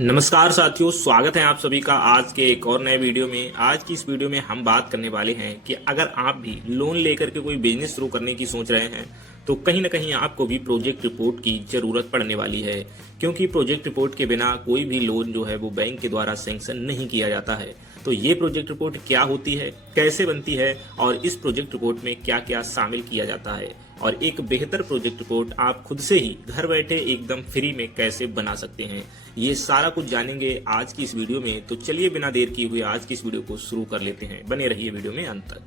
नमस्कार साथियों, स्वागत है आप सभी का आज के एक और नए वीडियो में। आज की इस वीडियो में हम बात करने वाले हैं कि अगर आप भी लोन लेकर के कोई बिजनेस शुरू करने की सोच रहे हैं तो कहीं ना कहीं आपको भी प्रोजेक्ट रिपोर्ट की ज़रूरत पड़ने वाली है, क्योंकि प्रोजेक्ट रिपोर्ट के बिना कोई भी लोन जो है वो बैंक के द्वारा सैंक्शन नहीं किया जाता है। तो ये प्रोजेक्ट रिपोर्ट क्या होती है, कैसे बनती है और इस प्रोजेक्ट रिपोर्ट में क्या क्या शामिल किया जाता है और एक बेहतर प्रोजेक्ट रिपोर्ट आप खुद से ही घर बैठे एकदम फ्री में कैसे बना सकते हैं, ये सारा कुछ जानेंगे आज की इस वीडियो में। तो चलिए बिना देर किए हुए आज की इस वीडियो को शुरू कर लेते हैं। बने रहिए वीडियो में अंत तक।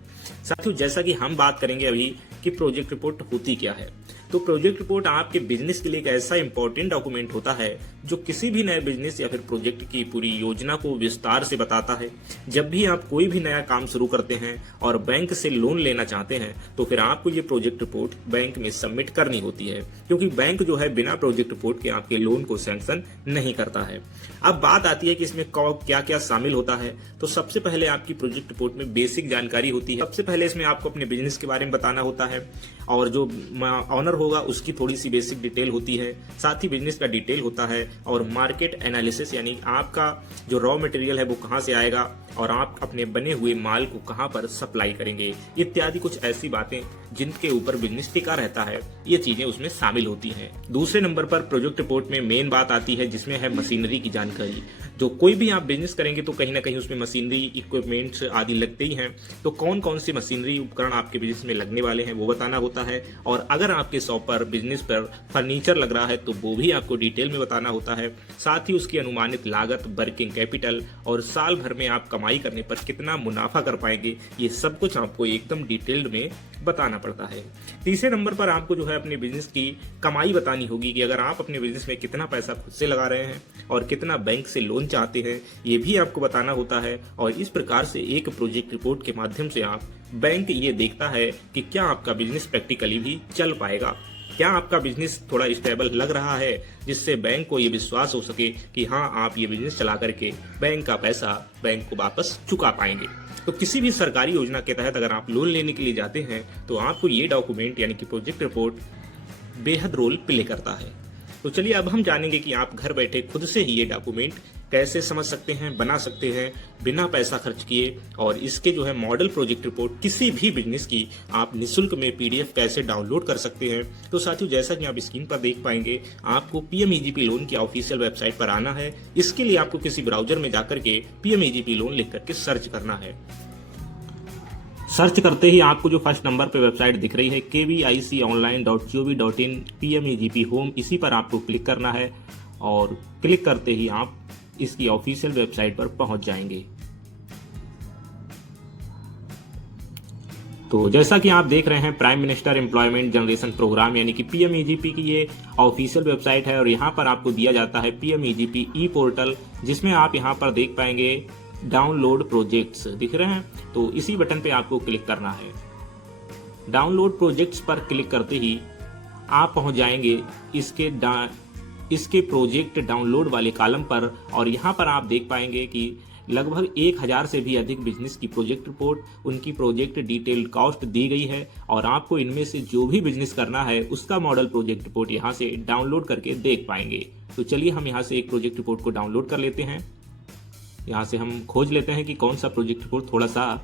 साथियों, जैसा कि हम बात करेंगे अभी कि प्रोजेक्ट रिपोर्ट होती क्या है, तो प्रोजेक्ट रिपोर्ट आपके बिजनेस के लिए एक ऐसा इंपॉर्टेंट डॉक्यूमेंट होता है जो किसी भी नए बिजनेस या फिर प्रोजेक्ट की पूरी योजना को विस्तार से बताता है। जब भी आप कोई भी नया काम शुरू करते हैं और बैंक से लोन लेना चाहते हैं तो फिर आपको ये प्रोजेक्ट रिपोर्ट बैंक में सबमिट करनी होती है, क्योंकि बैंक जो है बिना प्रोजेक्ट रिपोर्ट के आपके लोन को सैंक्शन नहीं करता है। अब बात आती है कि इसमें क्या क्या शामिल होता है। तो सबसे पहले आपकी प्रोजेक्ट रिपोर्ट में बेसिक जानकारी होती है। सबसे पहले इसमें आपको अपने बिजनेस के बारे में बताना होता है और जो ऑनर होगा उसकी थोड़ी सी बेसिक डिटेल होती है, साथ ही बिजनेस का डिटेल होता है और मार्केट एनालिसिस, यानी आपका जो रॉ मटेरियल है वो कहाँ से आएगा और आप अपने बने हुए माल को कहाँ पर सप्लाई करेंगे, इत्यादि कुछ ऐसी बातें जिनके ऊपर बिजनेस टिका रहता है, ये चीजें उसमें शामिल होती हैं। दूसरे नंबर पर प्रोजेक्ट रिपोर्ट में मेन बात आती है जिसमें है मशीनरी की जानकारी। जो कोई भी आप बिजनेस करेंगे तो कहीं ना कहीं उसमें मशीनरी इक्विपमेंट्स आदि लगते ही हैं, तो कौन कौन सी मशीनरी उपकरण आपके बिजनेस में लगने वाले हैं वो बताना होता है। और अगर आपके शॉप पर बिजनेस पर फर्नीचर लग रहा है तो वो भी आपको डिटेल में बताना होता है। साथ ही उसकी अनुमानित लागत, वर्किंग कैपिटल और साल भर में आप कमाई करने पर कितना मुनाफा कर पाएंगे, ये सब कुछ आपको एकदम डिटेल्ड में बताना पड़ता है। तीसरे नंबर पर आपको जो है अपने बिजनेस की कमाई बतानी होगी कि अगर आप अपने बिजनेस में कितना पैसा खुद से लगा रहे हैं और कितना बैंक से लोन चाहते हैं, ये भी आपको बताना होता है। और इस प्रकार से एक प्रोजेक्ट रिपोर्ट के माध्यम से आप बैंक ये देखता है कि क्या आपका बिजनेस प्रैक्टिकली भी चल पाएगा, क्या आपका बिजनेस थोड़ा स्टेबल लग रहा है, जिससे बैंक को ये विश्वास हो सके कि हाँ, आप ये बिजनेस चला करके बैंक का पैसा बैंक को वापस चुका पाएंगे। तो किसी भी सरकारी योजना के तहत अगर आप लोन लेने के लिए जाते हैं तो आपको ये डॉक्यूमेंट यानी कि प्रोजेक्ट रिपोर्ट बेहद रोल प्ले करता है। तो चलिए अब हम जानेंगे कि आप घर बैठे खुद से ही ये डॉक्यूमेंट कैसे समझ सकते हैं, बना सकते हैं बिना पैसा खर्च किए। और इसके जो है मॉडल प्रोजेक्ट रिपोर्ट किसी भी बिजनेस की आप निःशुल्क में पीडीएफ कैसे डाउनलोड कर सकते हैं। तो साथियों, जैसा कि आप स्क्रीन पर देख पाएंगे, आपको पीएमईजीपी लोन की ऑफिशियल वेबसाइट पर आना है। इसके लिए आपको किसी ब्राउजर में जाकर के पीएमईजीपी लोन लिख करके सर्च करना है। सर्च करते ही आपको जो फर्स्ट नंबर पे वेबसाइट दिख रही है kviconline.gov.in PMEGP होम, इसी पर आपको क्लिक करना है और क्लिक करते ही आप इसकी ऑफिशियल वेबसाइट पर पहुंच जाएंगे। तो जैसा कि आप देख रहे हैं, prime minister employment generation programme यानी कि पीएमईजीपी की ये ऑफिशियल वेबसाइट है और यहाँ पर आपको दिया जाता है पीएमईजीपी ई पोर्टल, जिसमें आप यहाँ पर देख पाएंगे डाउनलोड प्रोजेक्ट्स दिख रहे हैं। तो इसी बटन पे आपको क्लिक करना है। डाउनलोड प्रोजेक्ट्स पर क्लिक करते ही आप पहुंच जाएंगे इसके प्रोजेक्ट डाउनलोड वाले कॉलम पर और यहाँ पर आप देख पाएंगे कि लगभग 1000 से भी अधिक बिजनेस की प्रोजेक्ट रिपोर्ट, उनकी प्रोजेक्ट डिटेल कॉस्ट दी गई है और आपको इनमें से जो भी बिजनेस करना है उसका मॉडल प्रोजेक्ट रिपोर्ट यहाँ से डाउनलोड करके देख पाएंगे। तो चलिए हम यहाँ से एक प्रोजेक्ट रिपोर्ट को डाउनलोड कर लेते हैं। यहाँ से हम खोज लेते हैं कि कौन सा प्रोजेक्ट रिपोर्ट थोड़ा सा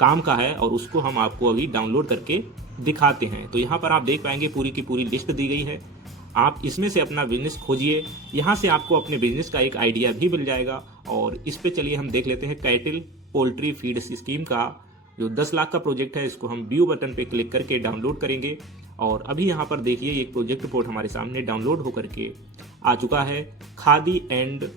काम का है और उसको हम आपको अभी डाउनलोड करके दिखाते हैं। तो यहाँ पर आप देख पाएंगे पूरी की पूरी लिस्ट दी गई है। आप इसमें से अपना बिजनेस खोजिए, यहाँ से आपको अपने बिजनेस का एक आइडिया भी मिल जाएगा। और इस पे चलिए हम देख लेते हैं कैटल पोल्ट्री फीड स्कीम का जो 10 लाख का प्रोजेक्ट है, इसको हम व्यू बटन पे क्लिक करके डाउनलोड करेंगे। और अभी यहाँ पर देखिए एक प्रोजेक्ट रिपोर्ट हमारे सामने डाउनलोड होकर के आ चुका है। Khadi and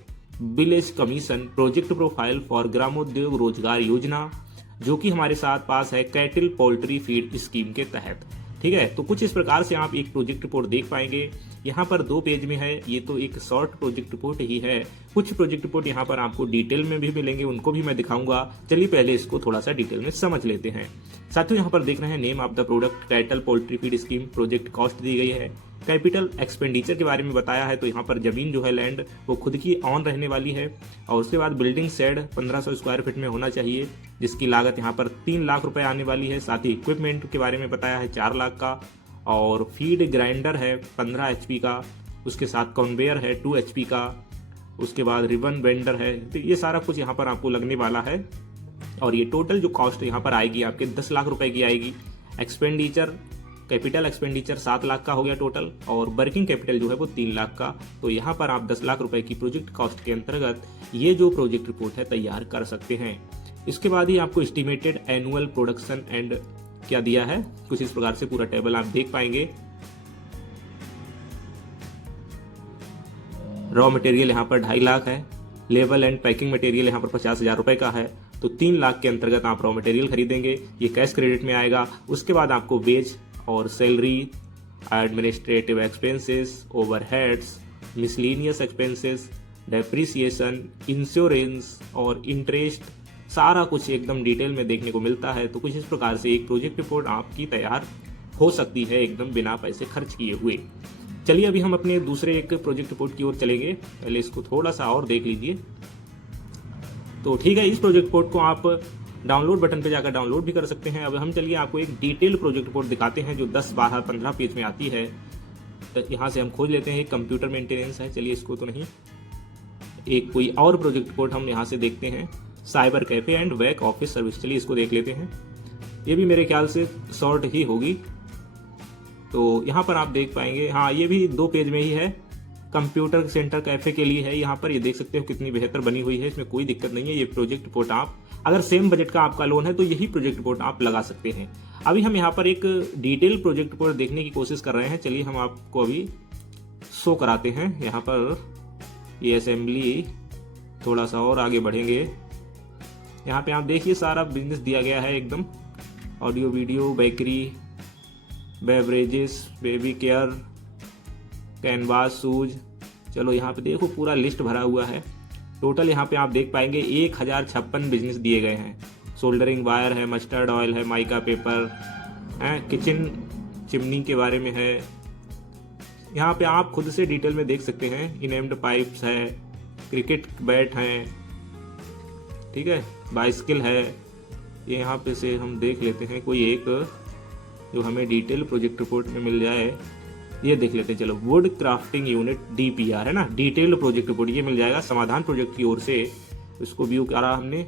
village commission project profile for ग्रामोद्योग रोजगार योजना, जो कि हमारे साथ पास है कैटल पोल्ट्री फीड स्कीम के तहत। ठीक है, तो कुछ इस प्रकार से आप एक प्रोजेक्ट रिपोर्ट देख पाएंगे। यहाँ पर 2 पेज में है, ये तो एक शॉर्ट प्रोजेक्ट रिपोर्ट ही है। कुछ प्रोजेक्ट रिपोर्ट यहाँ पर आपको डिटेल में भी मिलेंगे, उनको भी मैं दिखाऊंगा। चलिए पहले इसको थोड़ा सा डिटेल में समझ लेते हैं। साथियों, यहाँ पर देख रहे हैं name of the product cattle poultry feed scheme, project cost दी गई है, कैपिटल एक्सपेंडिचर के बारे में बताया है। तो यहाँ पर जमीन जो है लैंड वो खुद की ऑन रहने वाली है। और उसके बाद बिल्डिंग शेड 1500 स्क्वायर फीट में होना चाहिए, जिसकी लागत यहाँ पर 3 लाख रुपए आने वाली है। साथ ही इक्विपमेंट के बारे में बताया है 4 लाख का। और फीड ग्राइंडर है 15 HP का, उसके साथ कन्वेयर है 2 HP का। उसके बाद रिबन बेंडर है। तो ये सारा कुछ यहाँ पर आपको लगने वाला है और ये टोटल जो कॉस्ट यहाँ पर आएगी आपके 10 लाख रुपए की आएगी। एक्सपेंडिचर, कैपिटल एक्सपेंडिचर 7 लाख का हो गया टोटल और वर्किंग कैपिटल जो है वो 3 लाख का। तो यहाँ पर आप 10 लाख रुपए की प्रोजेक्ट कॉस्ट के अंतर्गत ये जो प्रोजेक्ट रिपोर्ट है तैयार कर सकते हैं। इसके बाद ही आपको एस्टिमेटेड एनुअल प्रोडक्शन एंड क्या दिया है, कुछ इस प्रकार से पूरा टेबल आप देख पाएंगे। रॉ मटेरियल यहाँ पर 2.5 लाख है, लेवल एंड पैकिंग मटेरियल यहाँ पर 50,000 रुपए का है। तो 3 लाख के अंतर्गत आप रॉ मटेरियल खरीदेंगे, ये कैश क्रेडिट में आएगा। उसके बाद आपको वेज और salary, administrative expenses, overheads, miscellaneous expenses, depreciation, insurance और इंटरेस्ट, सारा कुछ एकदम डिटेल में देखने को मिलता है। तो कुछ इस प्रकार से एक प्रोजेक्ट रिपोर्ट आपकी तैयार हो सकती है एकदम बिना पैसे खर्च किए हुए। चलिए अभी हम अपने दूसरे एक प्रोजेक्ट रिपोर्ट की ओर चलेंगे, पहले इसको थोड़ा सा और देख लीजिए। तो ठीक है, इस प्रोजेक्ट रिपोर्ट को आप डाउनलोड बटन पे जाकर डाउनलोड भी कर सकते हैं। अब हम चलिए आपको एक डिटेल प्रोजेक्ट रिपोर्ट दिखाते हैं जो 10, 12, 15 पेज में आती है। तो यहाँ से हम खोज लेते हैं, कंप्यूटर मेंटेनेंस है, चलिए इसको तो नहीं, एक कोई और प्रोजेक्ट रिपोर्ट हम यहाँ से देखते हैं, cyber cafe and back office service. चलिए इसको देख लेते हैं, ये भी मेरे ख्याल से शॉर्ट ही होगी। तो यहाँ पर आप देख पाएंगे, हाँ ये भी 2 पेज में ही है, कंप्यूटर सेंटर कैफे के लिए है। यहाँ पर ये देख सकते हो कितनी बेहतर बनी हुई है, इसमें कोई दिक्कत नहीं है। ये प्रोजेक्ट रिपोर्ट आप अगर सेम बजट का आपका लोन है तो यही प्रोजेक्ट रिपोर्ट आप लगा सकते हैं। अभी हम यहाँ पर एक डिटेल प्रोजेक्ट रिपोर्ट देखने की कोशिश कर रहे हैं, चलिए हम आपको अभी शो कराते हैं। यहाँ पर ये असेंबली, थोड़ा सा और आगे बढ़ेंगे, यहाँ पे आप देखिए सारा बिजनेस दिया गया है एकदम, audio video, bakery, beverages, baby care, canvas, shoes. चलो यहाँ पे देखो पूरा लिस्ट भरा हुआ है। टोटल यहाँ पे आप देख पाएंगे 1056 बिजनेस दिए गए हैं। सोल्डरिंग वायर है, मस्टर्ड ऑयल है, माइका पेपर है, किचन चिमनी के बारे में है। यहाँ पे आप खुद से डिटेल में देख सकते हैं, इनेम्ड पाइप्स है, क्रिकेट बैट हैं, ठीक है, बाइसिकल है। ये यहाँ पे से हम देख लेते हैं कोई एक जो हमें डिटेल प्रोजेक्ट रिपोर्ट में मिल जाए, ये देख लेते हैं। चलो, वुड क्राफ्टिंग यूनिट DPR है ना, डिटेल प्रोजेक्ट रिपोर्ट, ये मिल जाएगा समाधान प्रोजेक्ट की ओर से। इसको व्यू करा हमने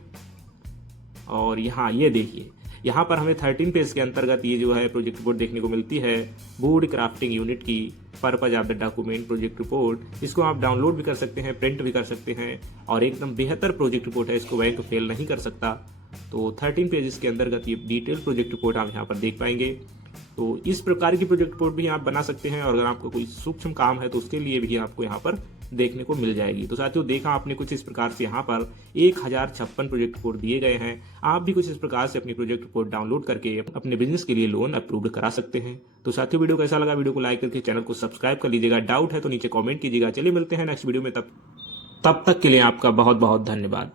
और यहाँ ये देखिए, यहाँ पर हमें 13 पेज के अंतर्गत ये जो है प्रोजेक्ट रिपोर्ट देखने को मिलती है, वुड क्राफ्टिंग यूनिट की purpose of the document project report. इसको आप डाउनलोड भी कर सकते हैं, प्रिंट भी कर सकते हैं और एकदम बेहतर प्रोजेक्ट रिपोर्ट है, इसको बैंक फेल नहीं कर सकता। तो 13 पेजेस के अंतर्गत ये डिटेल प्रोजेक्ट रिपोर्ट आप यहाँ पर देख पाएंगे। तो इस प्रकार की प्रोजेक्ट रिपोर्ट भी आप बना सकते हैं और अगर आपको कोई सूक्ष्म काम है तो उसके लिए भी आपको यहाँ पर देखने को मिल जाएगी। तो साथियों, देखा आपने कुछ इस प्रकार से यहाँ पर 1056 प्रोजेक्ट रिपोर्ट दिए गए हैं। आप भी कुछ इस प्रकार से अपनी प्रोजेक्ट रिपोर्ट डाउनलोड करके अपने बिजनेस के लिए लोन अप्रूव्ड करा सकते हैं। तो साथियों, वीडियो कैसा लगा, वीडियो को लाइक करके चैनल को सब्सक्राइब कर लीजिएगा। डाउट है तो नीचे कॉमेंट कीजिएगा। चलिए मिलते हैं नेक्स्ट वीडियो में, तब तक के लिए आपका बहुत बहुत धन्यवाद।